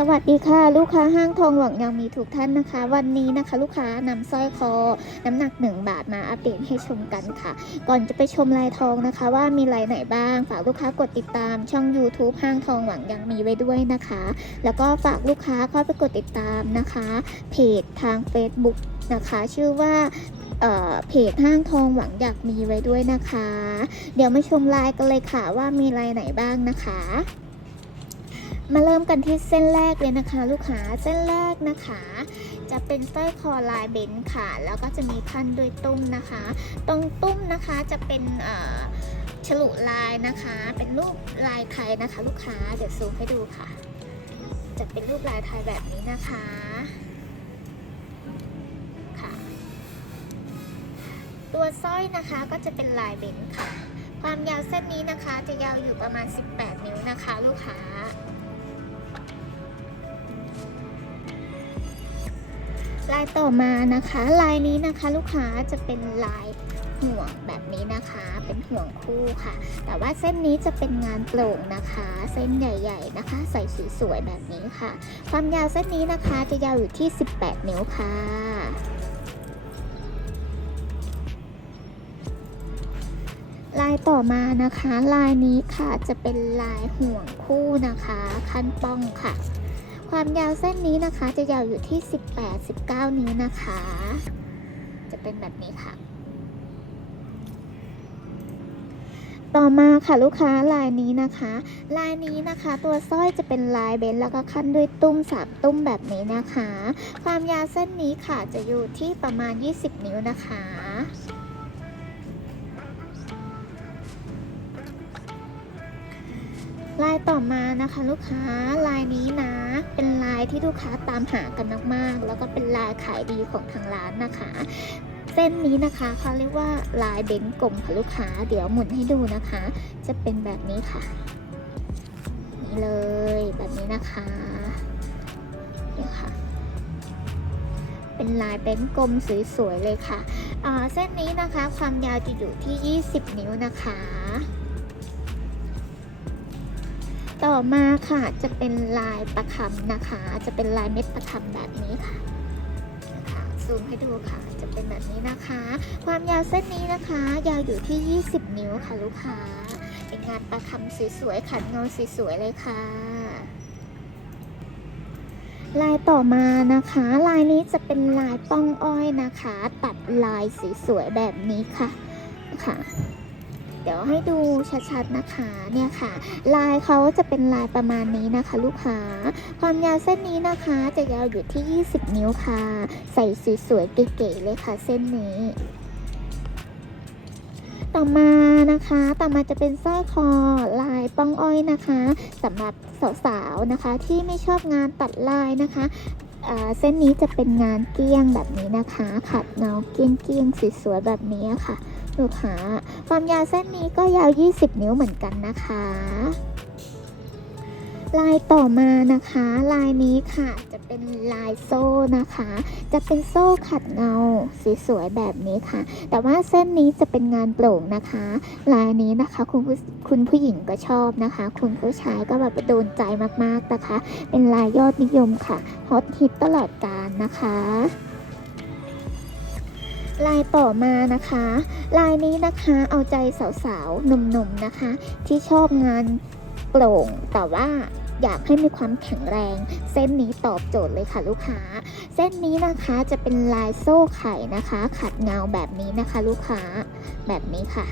สวัสดีค่ะ ลูกค้าห้างทองหวังยังมีทุกท่านนะคะ วันนี้นะคะ ลูกค้านำสร้อยคอ น้ำหนัก 1 บาทมาอัปเดตให้ชมกันค่ะ ก่อนจะไปชมลายทองนะคะ ว่ามีลายไหนบ้าง ฝากลูกค้ากดติดตามช่อง YouTube ห้างทองหวังยังมีไว้ด้วยนะคะ แล้วก็ฝากลูกค้าเข้าไปกดติดตามนะคะ เพจทาง Facebook นะคะ ชื่อว่าเอ่อเพจห้างทองหวังอยากมีไว้ด้วยนะคะ เดี๋ยวมาชมลายกันเลยค่ะว่ามีลายไหนบ้างนะคะ มาเริ่มกันที่เส้นแรกเลยนะคะ ลูกค้าเส้นแรกนะคะ จะเป็นสร้อยคอลายเบนซ์ค่ะ แล้วก็จะมีพันด้วยตุ้มนะคะ ตรงตุ้มนะคะจะเป็นฉลุลายนะคะ เป็นรูปลายไทยนะคะ ลูกค้าเดี๋ยวซูมให้ดูค่ะ จะเป็นรูปลายไทยแบบนี้นะคะค่ะ ตัวสร้อยนะคะก็จะเป็นลายเบนซ์ค่ะ ความยาวเส้นนี้นะคะจะยาวอยู่ประมาณ 18 นิ้วนะคะ ลูกค้า ลายต่อมานะคะลายนี้นะคะลูกค้าจะเป็นลายห่วงแบบนี้นะคะเป็นห่วงคู่ค่ะ แต่ว่าเส้นนี้จะเป็นงานโปร่งนะคะ เส้นใหญ่ๆนะคะ ใส่สีสวยแบบนี้ค่ะ ความยาวเส้นนี้นะคะจะยาวอยู่ที่ 18 นิ้วค่ะลายต่อมานะคะ ลายนี้ค่ะจะเป็นลายห่วงคู่นะคะคันป้องค่ะ ความยาวเส้นนี้นะคะจะยาวอยู่ที่ 18-19 นิ้วนะคะ จะเป็นแบบนี้ค่ะ ต่อมาค่ะลูกค้าลายนี้นะคะ ลายนี้นะคะ ตัวสร้อยจะเป็นลายเบนซ์แล้วก็ขั้นด้วยตุ้มสามตุ้มแบบนี้นะคะ ความยาวเส้นนี้ค่ะจะอยู่ที่ประมาณ 20 นิ้วนะคะ ลายต่อมานะคะลูกค้าลายนี้นะ เป็นลายที่ลูกค้าตามหากันมากๆ แล้วก็เป็นลายขายดีของทางร้านนะคะ เส้นนี้นะคะเขาเรียกว่าลายเบนซ์กลมค่ะลูกค้า เดี๋ยวหมุนให้ดูนะคะ จะเป็นแบบนี้ค่ะ นี่เลยแบบนี้นะคะนี่ค่ะ เป็นลายเบนซ์กลมสวยๆเลยค่ะเส้นนี้นะคะความยาวจะอยู่ที่ 20 นิ้วนะคะ ต่อมาค่ะจะเป็นลายประคำนะคะ จะเป็นลายเม็ดประคำแบบนี้ค่ะซูมให้ดูค่ะ จะเป็นแบบนี้นะคะ ความยาวเส้นนี้นะคะ ยาวอยู่ที่ 20 นิ้วค่ะลูกค้า เป็นงานประคำสวยๆขันเงาสวยๆเลยค่ะ ลายต่อมานะคะ ลายนี้จะเป็นลายป้องอ้อยนะคะ ตัดลายสวยๆแบบนี้ค่ะค่ะ ดี๋ยวให้ดูชัดๆนะคะเนี่ยค่ะ ลายเขาจะเป็นลายประมาณนี้นะคะ ลูกค้า ความยาวเส้นนี้นะคะ จะยาวอยู่ที่ 20 นิ้วค่ะ ใส่สวยๆเก๋ๆเลยค่ะ เส้นนี้ ต่อมานะคะ ต่อมาจะเป็นสร้อยคอลายป้องอ้อยนะคะสำหรับสาวๆนะคะ ที่ไม่ชอบงานตัดลายนะคะเส้นนี้จะเป็นงานเกี้ยงแบบนี้นะคะ ขัดเงาเกี้ยงเกี้ยงๆสวยๆแบบนี้ค่ะ ลูกค้า ความยาวเส้นนี้ก็ยาว 20 นิ้วเหมือนกันนะคะ ลายต่อมานะคะ ลายนี้ค่ะจะเป็นลายโซ่นะคะ จะเป็นโซ่ขัดเงาสีสวยแบบนี้ค่ะ แต่ว่าเส้นนี้จะเป็นงานโปร่งนะคะ ลายนี้นะคะคุณผู้คุณผู้หญิงก็ชอบนะคะ คุณผู้ชายก็แบบโดนใจมากๆนะคะ เป็นลายยอดนิยมค่ะฮอตฮิตตลอดกาลนะคะ ลายต่อมานะคะ ลายนี้นะคะเอาใจสาวๆหนุ่มๆนะคะ ที่ชอบงานโปร่งแต่ว่าอยากให้มีความแข็งแรง เส้นนี้ตอบโจทย์เลยค่ะลูกค้า เส้นนี้นะคะจะเป็นลายโซ่ไข่นะคะ ขัดเงาแบบนี้นะคะ ลูกค้าแบบนี้ค่ะ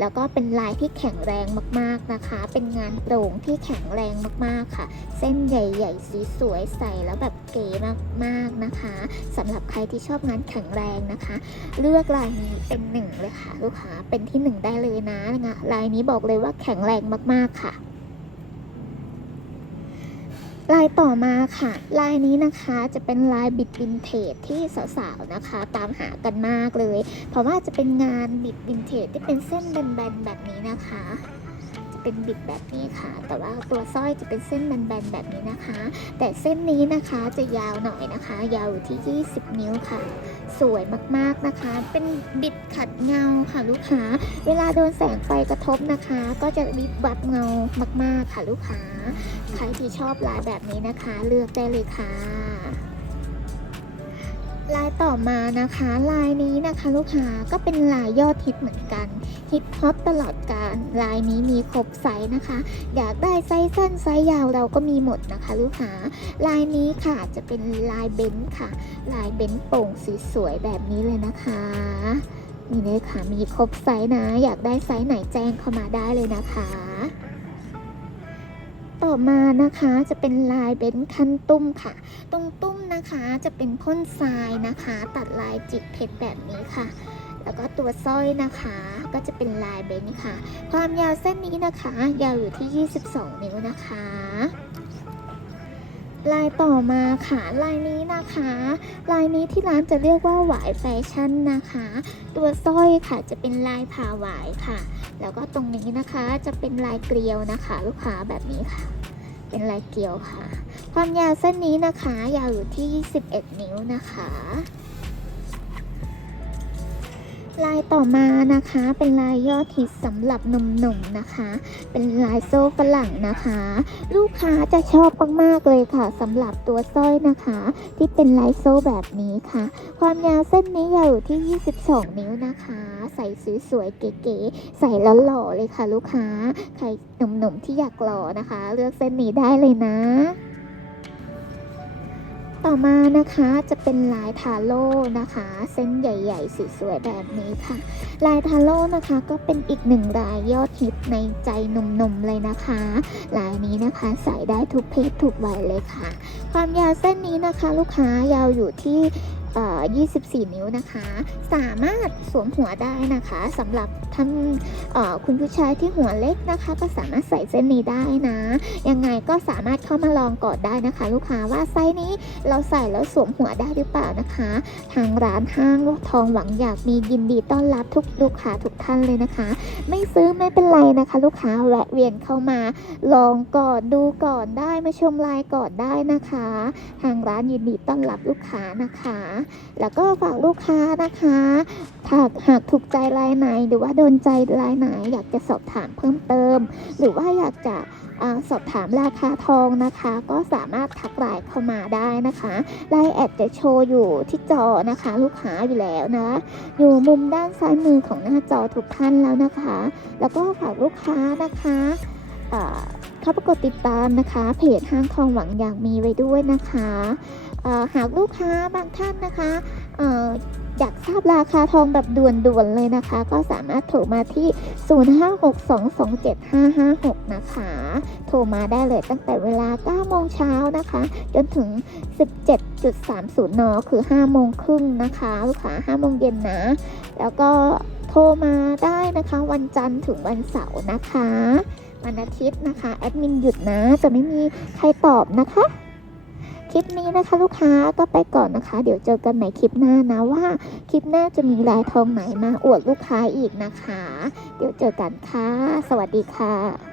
แล้วก็เป็นลายที่แข็งแรงมากๆนะคะ เป็นงานโปร่งที่แข็งแรงมากๆค่ะ เส้นใหญ่ๆสีสวยใส่แล้วแบบเก๋มากๆนะคะสำหรับใครที่ชอบงานแข็งแรงนะคะ เลือกลายนี้เป็นหนึ่งเลยค่ะ ลูกค้าเป็นที่หนึ่งได้เลยนะนะลายนี้บอกเลยว่าแข็งแรงมากๆค่ะ ลายต่อมาค่ะ ลายนี้นะคะจะเป็นลายบิดวินเทจที่สาวๆนะคะ ตามหากันมากเลย เพราะว่าจะเป็นงานบิดวินเทจที่เป็นเส้นแบนๆแบบนี้นะคะจะ เป็นบิดแบบนี้ค่ะ แต่ว่าตัวสร้อยจะเป็นเส้นแบนๆแบบนี้นะคะ แต่เส้นนี้นะคะจะยาวหน่อยนะคะ ยาวอยู่ที่ 20 นิ้วค่ะ สวยมากๆนะคะ เป็นบิดขัดเงาค่ะลูกค้า เวลาโดนแสงไฟกระทบนะคะ ก็จะวิดบับเงามากๆค่ะลูกค้า ใครที่ชอบลายแบบนี้นะคะ เลือกได้เลยค่ะ ลายต่อมานะคะลายนี้นะคะลูกค้าก็เป็นลายยอดฮิตเหมือนกันฮิตฮอตตลอดการลายนี้มีครบไซส์นะคะ อยากได้ไซส์สั้นไซส์ยาวเราก็มีหมดนะคะ ลูกค้าลายนี้ค่ะจะเป็นลายเบนซ์ค่ะ ลายเบนซ์โป่งสวยๆแบบนี้เลยนะคะนี่เลยค่ะมีครบไซส์นะ อยากได้ไซส์ไหนแจ้งเข้ามาได้เลยนะคะ ต่อมานะคะจะเป็นลายเบนซ์คันตุ้มค่ะ ตรงตุ้มนะคะจะเป็นพ่นทรายนะคะ ตัดลายจิกเพชรแบบนี้ค่ะ แล้วก็ตัวสร้อยนะคะก็จะเป็นลายเบนซ์ค่ะ ความยาวเส้นนี้นะคะ ยาวอยู่ที่ 22 นิ้วนะคะ ลายต่อมาค่ะ ลายนี้นะคะ ลายนี้ที่ร้านจะเรียกว่าหวายแฟชั่นนะคะ ตัวสร้อยค่ะจะเป็นลายผ่าหวายค่ะ แล้วก็ตรงนี้นะคะจะเป็นลายเกลียวนะคะ ลูกค้าแบบนี้ค่ะ เป็นลายเกลียวค่ะ ความยาวเส้นนี้นะคะ ยาวอยู่ที่ 21 นิ้วนะคะ ลายต่อมานะคะเป็นลายยอดฮิตสำหรับหนุ่มๆนะคะ เป็นลายโซ่ฝรั่งนะคะ ลูกค้าจะชอบมากๆเลยค่ะสำหรับตัวสร้อยนะคะ ที่เป็นลายโซ่แบบนี้ค่ะ ความยาวเส้นนี้ยาวอยู่ที่ 22 นิ้วนะคะ ใส่สวยๆเก๋ๆใส่แล้วหล่อเลยค่ะ ลูกค้าใครหนุ่มๆที่อยากหล่อนะคะ เลือกเส้นนี้ได้เลยนะ ต่อมานะคะจะเป็นลายทาโร่นะคะ เส้นใหญ่ๆสีสวยแบบนี้ค่ะ ลายทาโร่นะคะก็เป็นอีกหนึ่งลายยอดฮิตในใจหนุ่มๆเลยนะคะ ลายนี้นะคะใส่ได้ทุกเพศทุกวัยเลยค่ะ ความยาวเส้นนี้นะคะ ลูกค้ายาวอยู่ที่ 24 นิ้วนะคะ สามารถสวมหัวได้นะคะสำหรับท่านคุณผู้ชายที่หัวเล็กนะคะ ก็สามารถใส่เส้นนี้ได้นะ ยังไงก็สามารถเข้ามาลองกอนได้นะคะ ลูกค้าว่าไซส์นี้เราใส่แล้วสวมหัวได้หรือเปล่านะคะ ทางร้านห้างทองหวังอยากมียินดีต้อนรับทุกลูกค้าทุกท่านเลยนะคะ ไม่ซื้อไม่เป็นไรนะคะ ลูกค้าแวะเวียนเข้ามาลองกอนดูก่อนได้มาชมลายกอนได้นะคะ ทางร้านยินดีต้อนรับลูกค้านะคะแล้วก็ฝากลูกค้านะคะหากหากถูกใจลายไหน หรือว่าโดนใจลายไหน อยากจะสอบถามเพิ่มเติม หรือว่าอยากจะอสอบถามราคาทองนะคะ ก็สามารถทักไลน์เข้ามาได้นะคะไลน์แอดจะโชว์อยู่ที่จอนะคะ ลูกค้าอยู่แล้วนะ อยู่มุมด้านซ้ายมือของหน้าจอทุกท่านแล้วนะคะ แล้วก็ฝากลูกค้านะคะเข้าไปกดติดตามนะคะ เพจห้างทองหวังอย่ากมีไว้ด้วยนะคะ หากลูกค้าบางท่านนะคะอยากทราบราคาทองแบบด่วนๆเลยนะคะ ก็สามารถโทรมาที่ 0562275556 นะคะ โทรมาได้เลยตั้งแต่เวลา 9 โมงเช้านะคะ จนถึง 17.30 น คือ 5 โมงครึ่งนะคะ ลูกค้า 5 โมงเย็นนะ แล้วก็โทรมาได้นะคะ วันจันทร์ถึงวันเสาร์นะคะ วันอาทิตย์นะคะ แอดมินหยุดนะ จะไม่มีใครตอบนะคะ ลิปนี้นะคะลูกค้าก็ไปก่อนนะคะ เดี๋ยวเจอกันใหม่คลิปหน้านะว่าคลิปหน้าจะมีลายทองไหนมาอวดลูกค้าอีกนะคะ เดี๋ยวเจอกันค่ะ สวัสดีค่ะ